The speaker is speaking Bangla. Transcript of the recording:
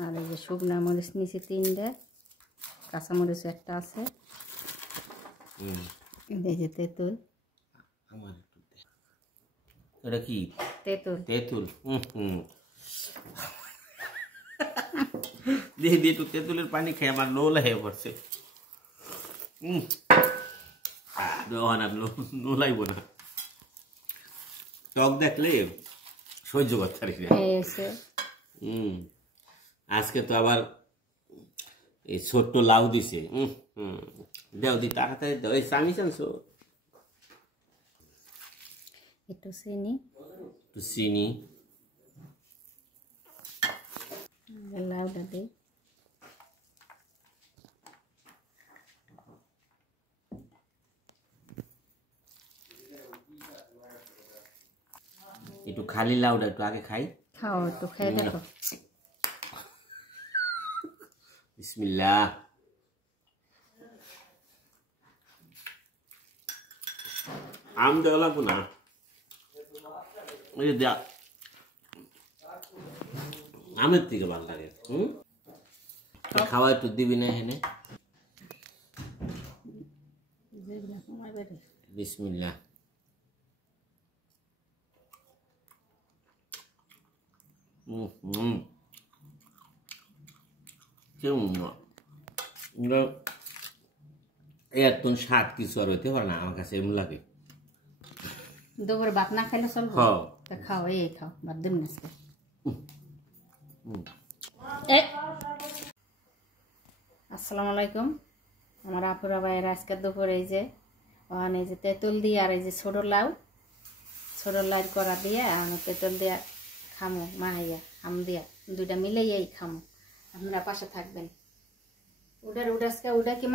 আর এই যে শুকনা মরিচ নিচে 3টে, কাঁচা মরিচ একটা আছে, এই যে তেঁতুল। আমার এটা কি? তেঁতুল। তেঁতুল। দিয়ে দিয়ে একটু তেঁতুলের পানি খেয়ে আমার নোলা হয়ে পড়ছে। নোলাইব না, টক দেখলে সহ্য করতে পারি না। আজকে তো আবার এই ছোট্ট লাউ দিছে। দেও দি তাড়াতাড়ি দাও, এই চামিচ আনছো? একটু চিনি, লাউটা দিই। একটু খালি লাউটা একটু আগে খাই। খাও, একটু খেয়ে দেখো। বিসমিল্লাহ। আম দেওয়া লাগবো না, আমের থেকে ভালো লাগে। খাওয়া একটু দিবি না এখানে? বিসমিল্লাহ। এত স্বাদ কিছু আর হইতে পারে না, আমার কাছে এমন লাগে। দুপুরে ভাত না খাইলে চলবে? তা খাও, এই খাও, ভাত দিন না। আসসালামু আলাইকুম আমার আপুরা ভাইয়েরা। আজকে দুপুরে এই যে ওখানে এই যে তেঁতুল দিয়ে আর এই যে ছোট লাউ করা দিয়ে আমি তেঁতুল দিয়ে খামো, মাহাইয়া আম দিয়া দুইটা মিলেই এই খামো। আপনারা পাশে থাকবেন। উডার উডাসকা উডা কি